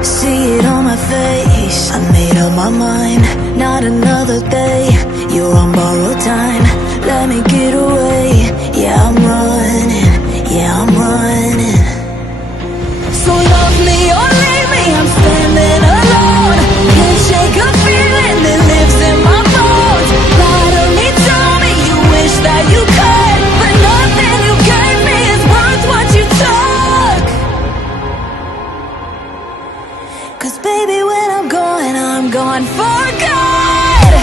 See it on my face, I made up my mind. Not another day, you're on borrowed time. Let me get away, yeah I'm running, yeah I'm running. So love me or leave me, I'm standing alone. Can't shake a feeling that lives in my bones. Lie to me, tell me you wish that you could, but nothing you gave me is worth what you took. 'Cause baby when I'm gone for good.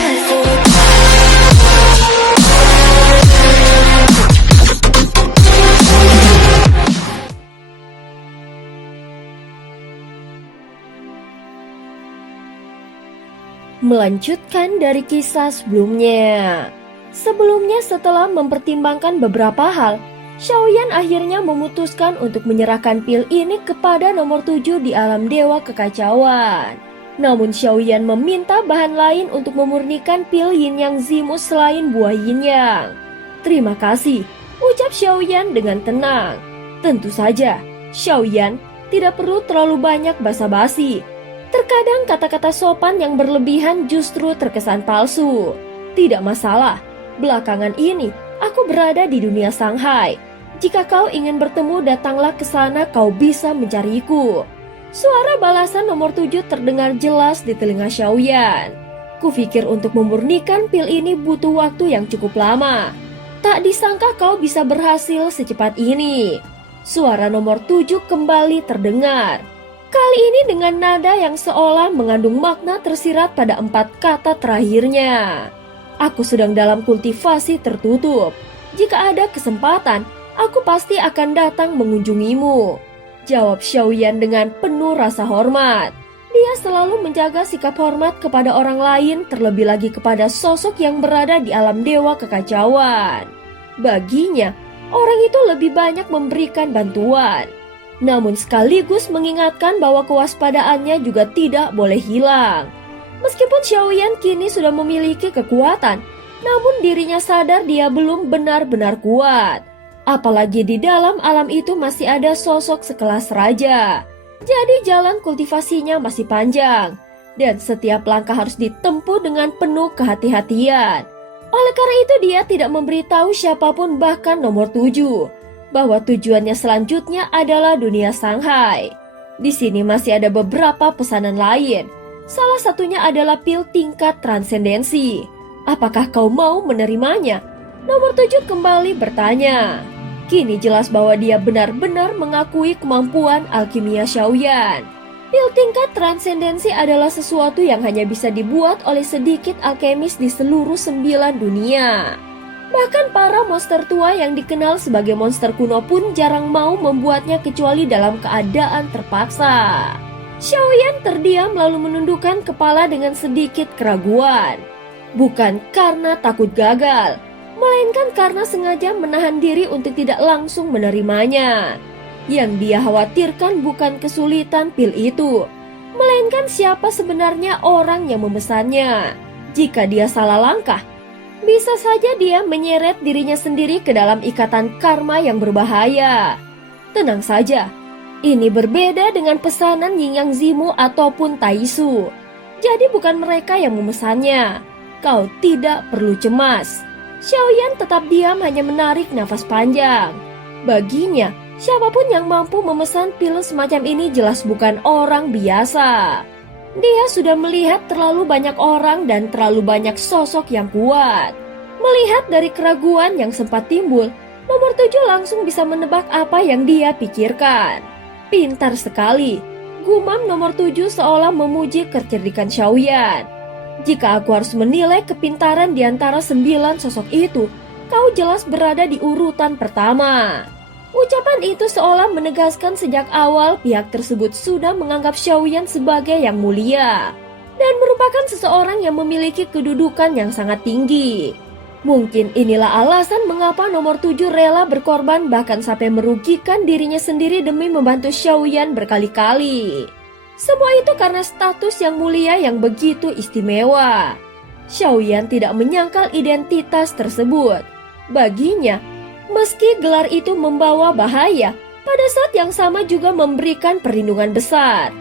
Melanjutkan dari kisah sebelumnya. Sebelumnya setelah mempertimbangkan beberapa hal, Xiaoyan akhirnya memutuskan untuk menyerahkan pil ini kepada nomor 7 di alam dewa kekacauan. Namun Xiaoyan meminta bahan lain untuk memurnikan pil Yin Yang Zimu selain buah Yin Yang. Terima kasih, ucap Xiaoyan dengan tenang. Tentu saja, Xiaoyan tidak perlu terlalu banyak basa-basi. Terkadang kata-kata sopan yang berlebihan justru terkesan palsu. Tidak masalah, belakangan ini aku berada di dunia Shanghai. Jika kau ingin bertemu, datanglah ke sana, kau bisa mencariku. Suara balasan nomor 7 terdengar jelas di telinga Xiaoyan. Kupikir untuk memurnikan pil ini butuh waktu yang cukup lama. Tak disangka kau bisa berhasil secepat ini. Suara nomor 7 kembali terdengar. Kali ini dengan nada yang seolah mengandung makna tersirat pada 4 kata terakhirnya. Aku sedang dalam kultivasi tertutup. Jika ada kesempatan, aku pasti akan datang mengunjungimu, jawab Xiaoyan dengan penuh rasa hormat. Dia selalu menjaga sikap hormat kepada orang lain, terlebih lagi kepada sosok yang berada di alam dewa kekacauan. Baginya, orang itu lebih banyak memberikan bantuan, namun sekaligus mengingatkan bahwa kewaspadaannya juga tidak boleh hilang. Meskipun Xiaoyan kini sudah memiliki kekuatan, namun dirinya sadar dia belum benar-benar kuat. Apalagi di dalam alam itu masih ada sosok sekelas raja. Jadi jalan kultivasinya masih panjang, dan setiap langkah harus ditempuh dengan penuh kehati-hatian. Oleh karena itu dia tidak memberitahu siapapun, bahkan nomor 7, bahwa tujuannya selanjutnya adalah dunia Shanghai. Di sini masih ada beberapa pesanan lain. Salah satunya adalah pil tingkat transendensi. Apakah kau mau menerimanya? Nomor 7 kembali bertanya. Kini jelas bahwa dia benar-benar mengakui kemampuan alkimia Xiaoyan. Pil tingkat transendensi adalah sesuatu yang hanya bisa dibuat oleh sedikit alkemis di seluruh 9 dunia. Bahkan para monster tua yang dikenal sebagai monster kuno pun jarang mau membuatnya kecuali dalam keadaan terpaksa. Xiaoyan terdiam lalu menundukkan kepala dengan sedikit keraguan. Bukan karena takut gagal, melainkan karena sengaja menahan diri untuk tidak langsung menerimanya. Yang dia khawatirkan bukan kesulitan pil itu, melainkan siapa sebenarnya orang yang memesannya. Jika dia salah langkah, bisa saja dia menyeret dirinya sendiri ke dalam ikatan karma yang berbahaya. Tenang saja, ini berbeda dengan pesanan Yin Yang Zimu ataupun Taisu. Jadi bukan mereka yang memesannya. Kau tidak perlu cemas. Xiaoyan tetap diam, hanya menarik nafas panjang. Baginya, siapapun yang mampu memesan pil semacam ini jelas bukan orang biasa. Dia sudah melihat terlalu banyak orang dan terlalu banyak sosok yang kuat. Melihat dari keraguan yang sempat timbul, nomor 7 langsung bisa menebak apa yang dia pikirkan. Pintar sekali, gumam nomor 7 seolah memuji kecerdikan Xiaoyan. Jika aku harus menilai kepintaran di antara 9 sosok itu, kau jelas berada di urutan pertama. Ucapan itu seolah menegaskan sejak awal pihak tersebut sudah menganggap Xiaoyan sebagai yang mulia dan merupakan seseorang yang memiliki kedudukan yang sangat tinggi. Mungkin inilah alasan mengapa nomor 7 rela berkorban bahkan sampai merugikan dirinya sendiri demi membantu Xiaoyan berkali-kali. Semua itu karena status yang mulia yang begitu istimewa. Xiaoyan tidak menyangkal identitas tersebut. Baginya, meski gelar itu membawa bahaya, pada saat yang sama juga memberikan perlindungan besar.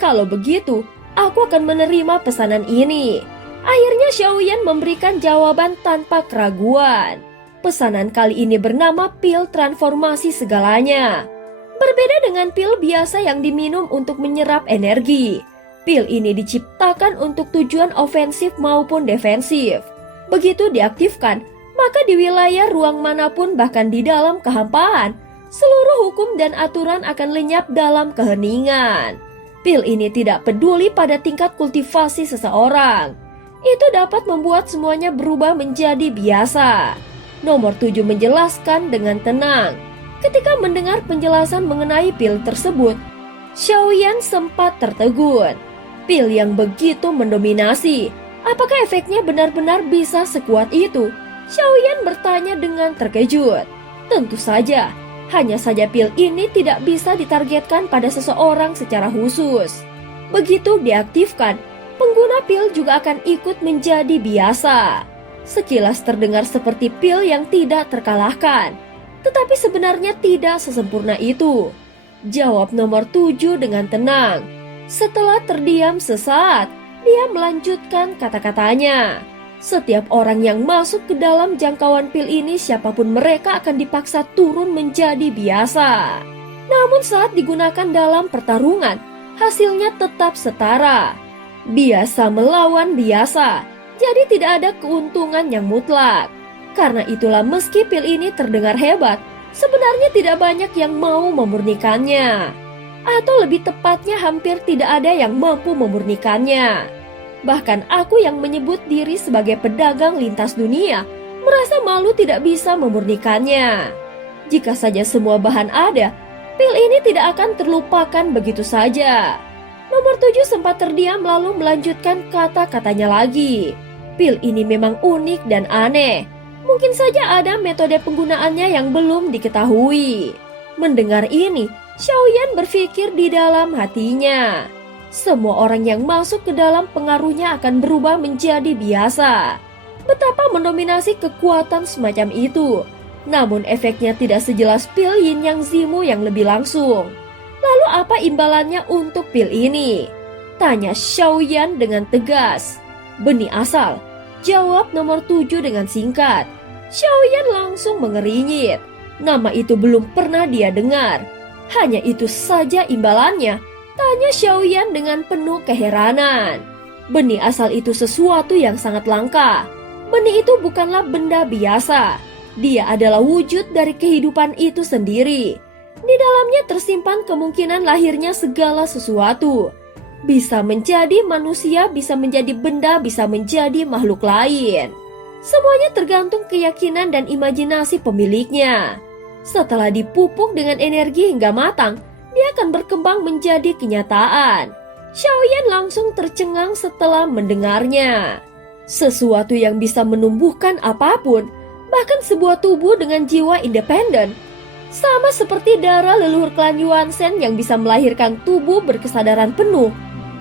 Kalau begitu, aku akan menerima pesanan ini. Akhirnya Xiaoyan memberikan jawaban tanpa keraguan. Pesanan kali ini bernama pil transformasi segalanya. Berbeda dengan pil biasa yang diminum untuk menyerap energi, pil ini diciptakan untuk tujuan ofensif maupun defensif. Begitu diaktifkan, maka di wilayah ruang manapun bahkan di dalam kehampaan, seluruh hukum dan aturan akan lenyap dalam keheningan. Pil ini tidak peduli pada tingkat kultivasi seseorang. Itu dapat membuat semuanya berubah menjadi biasa. Nomor 7 menjelaskan dengan tenang. Ketika mendengar penjelasan mengenai pil tersebut, Xiaoyan sempat tertegun. Pil yang begitu mendominasi, apakah efeknya benar-benar bisa sekuat itu? Xiaoyan bertanya dengan terkejut. Tentu saja, hanya saja pil ini tidak bisa ditargetkan pada seseorang secara khusus. Begitu diaktifkan, pengguna pil juga akan ikut menjadi biasa. Sekilas terdengar seperti pil yang tidak terkalahkan, tetapi sebenarnya tidak sesempurna itu. Jawab nomor 7 dengan tenang. Setelah terdiam sesaat, dia melanjutkan kata-katanya. Setiap orang yang masuk ke dalam jangkauan pil ini, siapapun mereka, akan dipaksa turun menjadi biasa. Namun saat digunakan dalam pertarungan, hasilnya tetap setara. Biasa melawan biasa, jadi tidak ada keuntungan yang mutlak. Karena itulah meski pil ini terdengar hebat, sebenarnya tidak banyak yang mau memurnikannya. Atau lebih tepatnya hampir tidak ada yang mampu memurnikannya. Bahkan aku yang menyebut diri sebagai pedagang lintas dunia, merasa malu tidak bisa memurnikannya. Jika saja semua bahan ada, pil ini tidak akan terlupakan begitu saja. Nomor 7 sempat terdiam lalu melanjutkan kata-katanya lagi. Pil ini memang unik dan aneh. Mungkin saja ada metode penggunaannya yang belum diketahui. Mendengar ini, Xiaoyan berpikir di dalam hatinya. Semua orang yang masuk ke dalam pengaruhnya akan berubah menjadi biasa. Betapa mendominasi kekuatan semacam itu. Namun efeknya tidak sejelas pil Yin Yang Zimu yang lebih langsung. Lalu apa imbalannya untuk pil ini? Tanya Xiaoyan dengan tegas. Benih asal, jawab nomor 7 dengan singkat. Xiaoyan langsung mengerinyit. Nama itu belum pernah dia dengar. Hanya itu saja imbalannya? Tanya Xiaoyan dengan penuh keheranan. Benih asal itu sesuatu yang sangat langka. Benih itu bukanlah benda biasa. Dia adalah wujud dari kehidupan itu sendiri. Di dalamnya tersimpan kemungkinan lahirnya segala sesuatu. Bisa menjadi manusia, bisa menjadi benda, bisa menjadi makhluk lain. Semuanya tergantung keyakinan dan imajinasi pemiliknya. Setelah dipupuk dengan energi hingga matang, dia akan berkembang menjadi kenyataan. Xiaoyan langsung tercengang setelah mendengarnya. Sesuatu yang bisa menumbuhkan apapun, bahkan sebuah tubuh dengan jiwa independen. Sama seperti darah leluhur klan Yuanzhen yang bisa melahirkan tubuh berkesadaran penuh.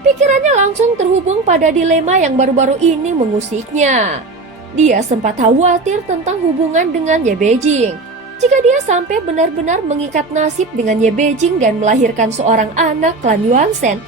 Pikirannya langsung terhubung pada dilema yang baru-baru ini mengusiknya. Dia sempat khawatir tentang hubungan dengan Ye Beijing. Jika dia sampai benar-benar mengikat nasib dengan Ye Beijing dan melahirkan seorang anak klan Yuanzhen,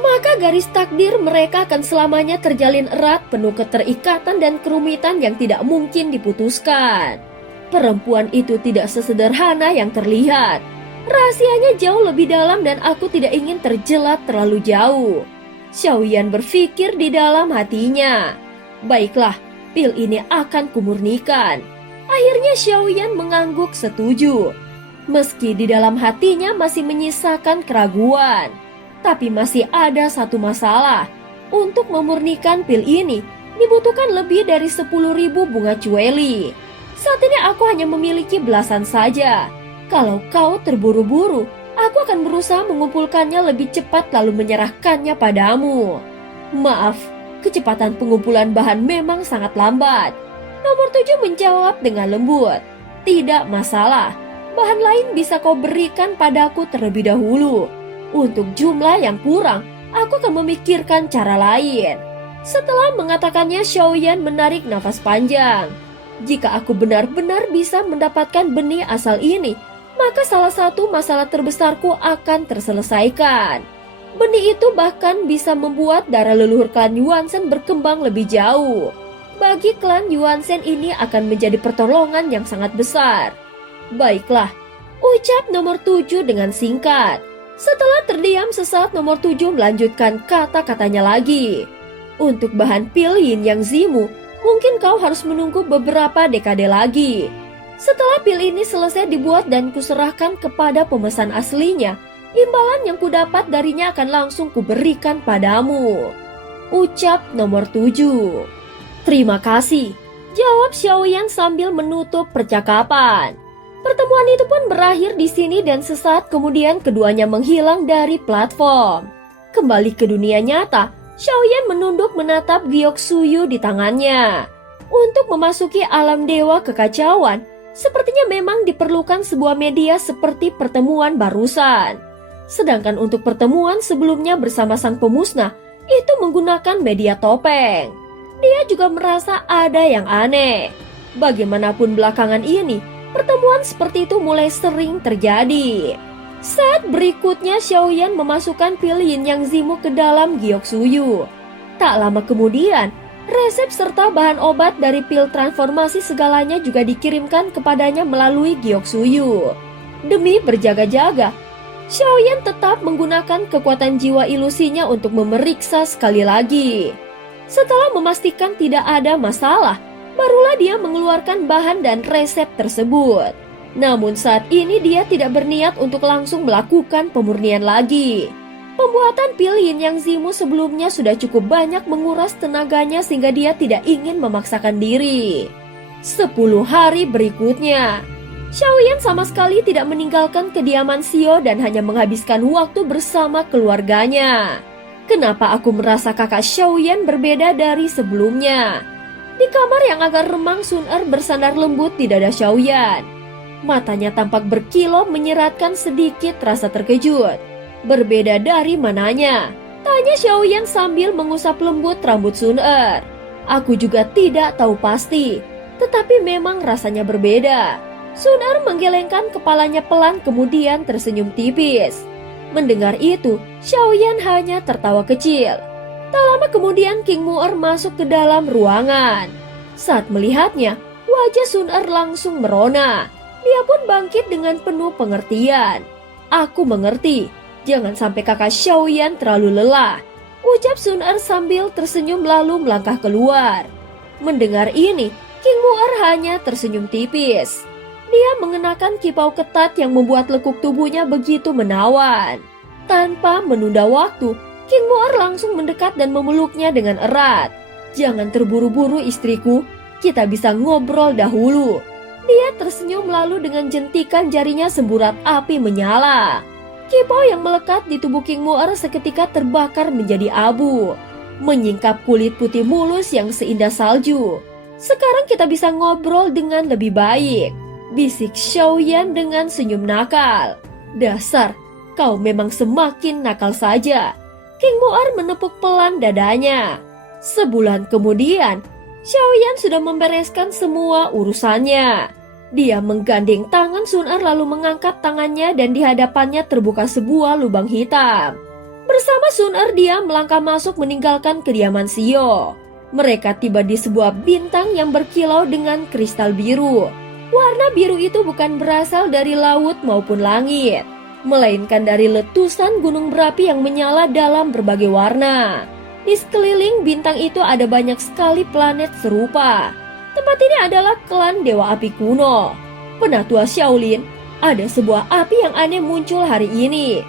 maka garis takdir mereka akan selamanya terjalin erat, penuh keterikatan dan kerumitan yang tidak mungkin diputuskan. Perempuan itu tidak sesederhana yang terlihat. Rahasianya jauh lebih dalam dan aku tidak ingin terjelat terlalu jauh. Xiaoyan berpikir di dalam hatinya. Baiklah, pil ini akan kumurnikan. Akhirnya Xiaoyan mengangguk setuju. Meski di dalam hatinya masih menyisakan keraguan. Tapi masih ada satu masalah. Untuk memurnikan pil ini, dibutuhkan lebih dari 10.000 bunga cueli. Saat ini aku hanya memiliki belasan saja. Kalau kau terburu-buru, aku akan berusaha mengumpulkannya lebih cepat lalu menyerahkannya padamu. Maaf, kecepatan pengumpulan bahan memang sangat lambat. Nomor 7 menjawab dengan lembut. Tidak masalah, bahan lain bisa kau berikan padaku terlebih dahulu. Untuk jumlah yang kurang, aku akan memikirkan cara lain. Setelah mengatakannya, Xiaoyan menarik nafas panjang. Jika aku benar-benar bisa mendapatkan benih asal ini, maka salah satu masalah terbesarku akan terselesaikan. Benih itu bahkan bisa membuat darah leluhur klan Yuansen berkembang lebih jauh. Bagi klan Yuansen ini akan menjadi pertolongan yang sangat besar. Baiklah, ucap nomor 7 dengan singkat. Setelah terdiam sesaat, nomor 7 melanjutkan kata-katanya lagi. Untuk bahan pil Yin Yang Zimu, mungkin kau harus menunggu beberapa dekade lagi. Setelah pil ini selesai dibuat dan kuserahkan kepada pemesan aslinya, imbalan yang kudapat darinya akan langsung kuberikan padamu. Ucap nomor 7. Terima kasih, jawab Xiaoyan sambil menutup percakapan. Pertemuan itu pun berakhir di sini dan sesaat kemudian keduanya menghilang dari platform. Kembali ke dunia nyata, Xiaoyan menunduk menatap giok suyu di tangannya. Untuk memasuki alam dewa kekacauan, sepertinya memang diperlukan sebuah media seperti pertemuan barusan. Sedangkan untuk pertemuan sebelumnya bersama sang pemusnah, itu menggunakan media topeng. Dia juga merasa ada yang aneh. Bagaimanapun belakangan ini, pertemuan seperti itu mulai sering terjadi. Saat berikutnya Xiaoyan memasukkan pil Yin Yang Zimu ke dalam giok suyu. Tak lama kemudian, resep serta bahan obat dari pil transformasi segalanya juga dikirimkan kepadanya melalui giok suyu. Demi berjaga-jaga, Xiaoyan tetap menggunakan kekuatan jiwa ilusinya untuk memeriksa sekali lagi. Setelah memastikan tidak ada masalah, barulah dia mengeluarkan bahan dan resep tersebut. Namun saat ini dia tidak berniat untuk langsung melakukan pemurnian lagi. Pembuatan pil Yin Yang Zimu sebelumnya sudah cukup banyak menguras tenaganya sehingga dia tidak ingin memaksakan diri. 10 hari berikutnya, Xiaoyan sama sekali tidak meninggalkan kediaman Xio dan hanya menghabiskan waktu bersama keluarganya. Kenapa aku merasa kakak Xiaoyan berbeda dari sebelumnya? Di kamar yang agak remang, Sun Er bersandar lembut di dada Xiaoyan. Matanya tampak berkilau menyeratkan sedikit rasa terkejut. Berbeda dari mananya? Tanya Xiaoyan sambil mengusap lembut rambut Sun Er. Aku juga tidak tahu pasti, tetapi memang rasanya berbeda. Sun Er menggelengkan kepalanya pelan kemudian tersenyum tipis. Mendengar itu, Xiaoyan hanya tertawa kecil. Tak lama kemudian King Mu'er masuk ke dalam ruangan. Saat melihatnya, wajah Sun Er langsung merona. Dia pun bangkit dengan penuh pengertian. Aku mengerti, jangan sampai kakak Xiaoyan terlalu lelah, ucap Sun Er sambil tersenyum lalu melangkah keluar. Mendengar ini, King Mu'er hanya tersenyum tipis. Dia mengenakan kipau ketat yang membuat lekuk tubuhnya begitu menawan. Tanpa menunda waktu, King Mu'er langsung mendekat dan memeluknya dengan erat. Jangan terburu-buru istriku, kita bisa ngobrol dahulu. Dia tersenyum lalu dengan jentikan jarinya semburat api menyala. Kipau yang melekat di tubuh King Mu'er seketika terbakar menjadi abu, menyingkap kulit putih mulus yang seindah salju. Sekarang kita bisa ngobrol dengan lebih baik, bisik Xiaoyan dengan senyum nakal. Dasar, kau memang semakin nakal saja. King Mu'er menepuk pelan dadanya. Sebulan kemudian, Xiaoyan sudah membereskan semua urusannya. Dia menggandeng tangan Sun Er lalu mengangkat tangannya dan di hadapannya terbuka sebuah lubang hitam. Bersama Sun Er dia melangkah masuk meninggalkan kediaman Xio. Mereka tiba di sebuah bintang yang berkilau dengan kristal biru. Warna biru itu bukan berasal dari laut maupun langit, melainkan dari letusan gunung berapi yang menyala dalam berbagai warna. Di sekeliling bintang itu ada banyak sekali planet serupa. Tempat ini adalah klan Dewa Api kuno. Penatua Shaolin, ada sebuah api yang aneh muncul hari ini.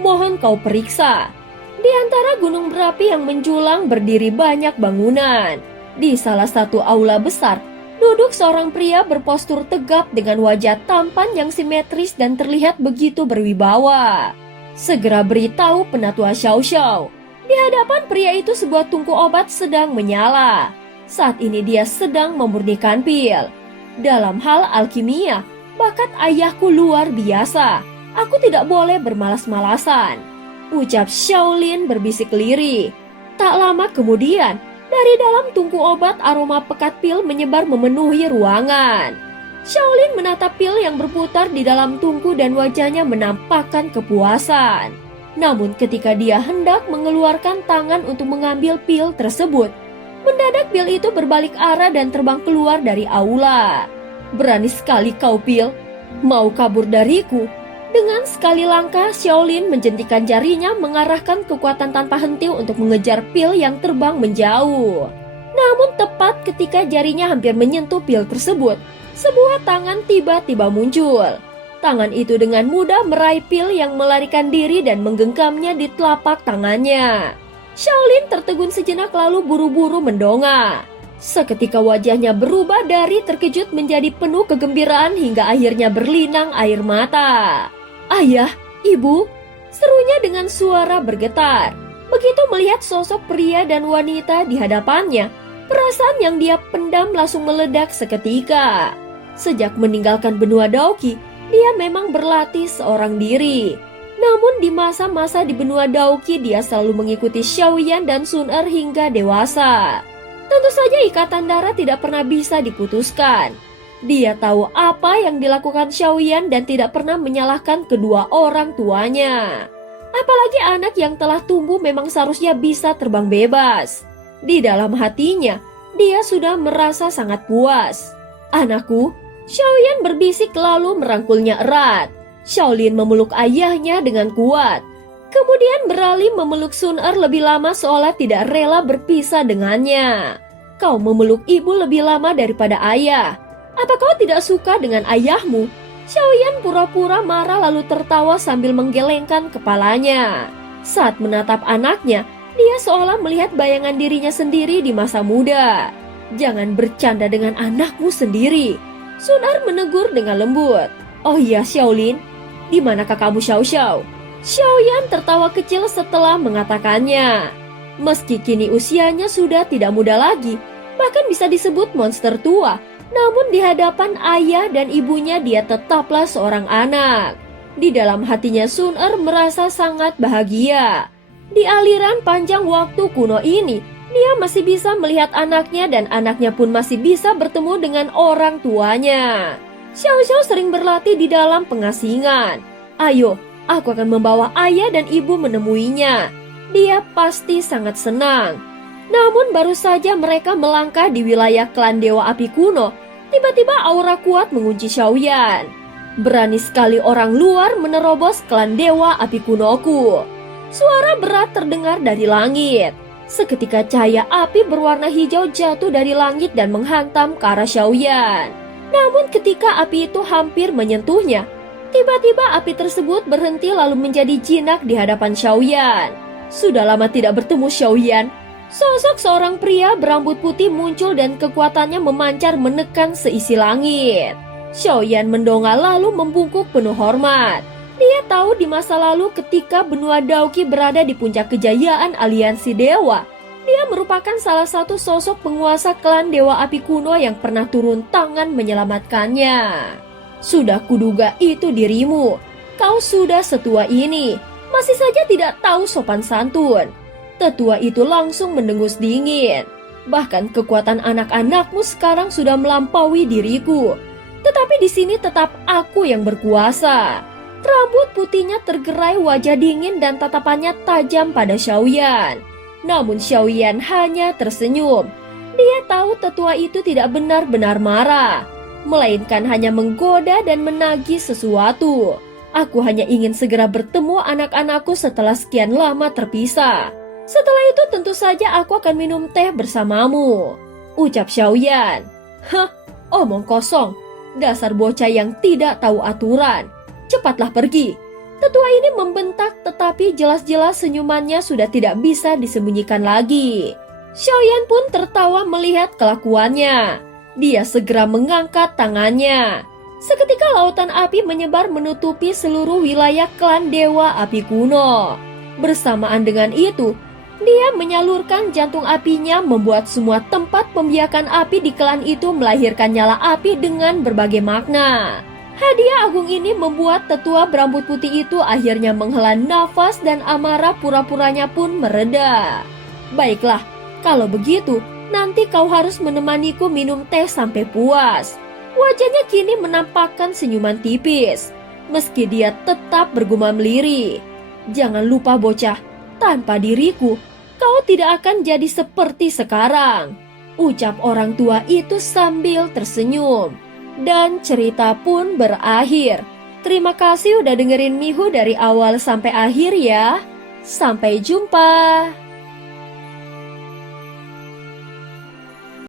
Mohon kau periksa. Di antara gunung berapi yang menjulang berdiri banyak bangunan. Di salah satu aula besar, duduk seorang pria berpostur tegap dengan wajah tampan yang simetris dan terlihat begitu berwibawa. Segera beritahu Penatua Xiao Xiao. Di hadapan pria itu sebuah tungku obat sedang menyala. Saat ini dia sedang memurnikan pil. Dalam hal alkimia, bakat ayahku luar biasa. Aku tidak boleh bermalas-malasan, ucap Shaolin berbisik lirih. Tak lama kemudian, dari dalam tungku obat aroma pekat pil menyebar memenuhi ruangan. Shaolin menatap pil yang berputar di dalam tungku dan wajahnya menampakkan kepuasan. Namun ketika dia hendak mengeluarkan tangan untuk mengambil pil tersebut, mendadak pil itu berbalik arah dan terbang keluar dari aula. "Berani sekali kau, pil. Mau kabur dariku?" Dengan sekali langkah, Xiaolin menjentikan jarinya mengarahkan kekuatan tanpa henti untuk mengejar pil yang terbang menjauh. Namun tepat ketika jarinya hampir menyentuh pil tersebut, sebuah tangan tiba-tiba muncul. Tangan itu dengan mudah meraih pil yang melarikan diri dan menggenggamnya di telapak tangannya. Xiaolin tertegun sejenak lalu buru-buru mendongak. Seketika wajahnya berubah dari terkejut menjadi penuh kegembiraan hingga akhirnya berlinang air mata. "Ayah, ibu!" serunya dengan suara bergetar. Begitu melihat sosok pria dan wanita di hadapannya, perasaan yang dia pendam langsung meledak seketika. Sejak meninggalkan benua Daoqi, dia memang berlatih seorang diri. Namun di masa-masa di benua Daoqi dia selalu mengikuti Xiaoyan dan Sun Er hingga dewasa. Tentu saja ikatan darah tidak pernah bisa diputuskan. Dia tahu apa yang dilakukan Xiaoyan dan tidak pernah menyalahkan kedua orang tuanya. Apalagi anak yang telah tumbuh memang seharusnya bisa terbang bebas. Di dalam hatinya, dia sudah merasa sangat puas. "Anakku," Xiaoyan berbisik lalu merangkulnya erat. Xiaolin memeluk ayahnya dengan kuat. Kemudian beralih memeluk Sun Er lebih lama seolah tidak rela berpisah dengannya. "Kau memeluk ibu lebih lama daripada ayah. Apa kau tidak suka dengan ayahmu?" Xiaoyan pura-pura marah lalu tertawa sambil menggelengkan kepalanya. Saat menatap anaknya, dia seolah melihat bayangan dirinya sendiri di masa muda. "Jangan bercanda dengan anakmu sendiri," Sun Er menegur dengan lembut. "Oh iya Xiaolin, di manakah kamu Xiao Xiao?" Xiaoyan tertawa kecil setelah mengatakannya. Meski kini usianya sudah tidak muda lagi, bahkan bisa disebut monster tua, namun di hadapan ayah dan ibunya dia tetaplah seorang anak. Di dalam hatinya Sun Er merasa sangat bahagia. Di aliran panjang waktu kuno ini, dia masih bisa melihat anaknya dan anaknya pun masih bisa bertemu dengan orang tuanya. Xiao Xiao sering berlatih di dalam pengasingan. "Ayo, aku akan membawa ayah dan ibu menemuinya." Dia pasti sangat senang. Namun baru saja mereka melangkah di wilayah klan Dewa Api Kuno, tiba-tiba aura kuat mengunci Xiaoyan. "Berani sekali orang luar menerobos klan Dewa Api Kunoku." Suara berat terdengar dari langit. Seketika cahaya api berwarna hijau jatuh dari langit dan menghantam ke arah Xiaoyan. Namun ketika api itu hampir menyentuhnya, tiba-tiba api tersebut berhenti lalu menjadi jinak di hadapan Xiaoyan. Sudah lama tidak bertemu Xiaoyan. Sosok seorang pria berambut putih muncul dan kekuatannya memancar menekan seisi langit. Xiaoyan mendongak lalu membungkuk penuh hormat. Dia tahu di masa lalu ketika benua Daoqi berada di puncak kejayaan aliansi dewa, dia merupakan salah satu sosok penguasa klan Dewa Api Kuno yang pernah turun tangan menyelamatkannya. "Sudah kuduga itu dirimu. Kau sudah setua ini, masih saja tidak tahu sopan santun." Tetua itu langsung mendengus dingin. "Bahkan kekuatan anak-anakmu sekarang sudah melampaui diriku. Tetapi di sini tetap aku yang berkuasa." Rambut putihnya tergerai, wajah dingin dan tatapannya tajam pada Xiaoyan. Namun Xiaoyan hanya tersenyum. Dia tahu tetua itu tidak benar-benar marah, melainkan hanya menggoda dan menagih sesuatu. "Aku hanya ingin segera bertemu anak-anakku setelah sekian lama terpisah. Setelah itu tentu saja aku akan minum teh bersamamu," ucap Xiaoyan. "Hah, omong kosong. Dasar bocah yang tidak tahu aturan. Cepatlah pergi." Tetua ini membentak, tetapi jelas-jelas senyumannya sudah tidak bisa disembunyikan lagi. Xiaoyan pun tertawa melihat kelakuannya. Dia segera mengangkat tangannya. Seketika lautan api menyebar menutupi seluruh wilayah klan Dewa Api Kuno. Bersamaan dengan itu, dia menyalurkan jantung apinya membuat semua tempat pembiakan api di klan itu melahirkan nyala api dengan berbagai makna. Hadiah agung ini membuat tetua berambut putih itu akhirnya menghela nafas dan amarah pura-puranya pun mereda. "Baiklah, kalau begitu, nanti kau harus menemaniku minum teh sampai puas." Wajahnya kini menampakkan senyuman tipis, meski dia tetap bergumam lirih. Jangan lupa bocah, tanpa diriku, kau tidak akan jadi seperti sekarang. Ucap orang tua itu sambil tersenyum. Dan cerita pun berakhir. Terima kasih udah dengerin Mihu dari awal sampai akhir ya. Sampai jumpa.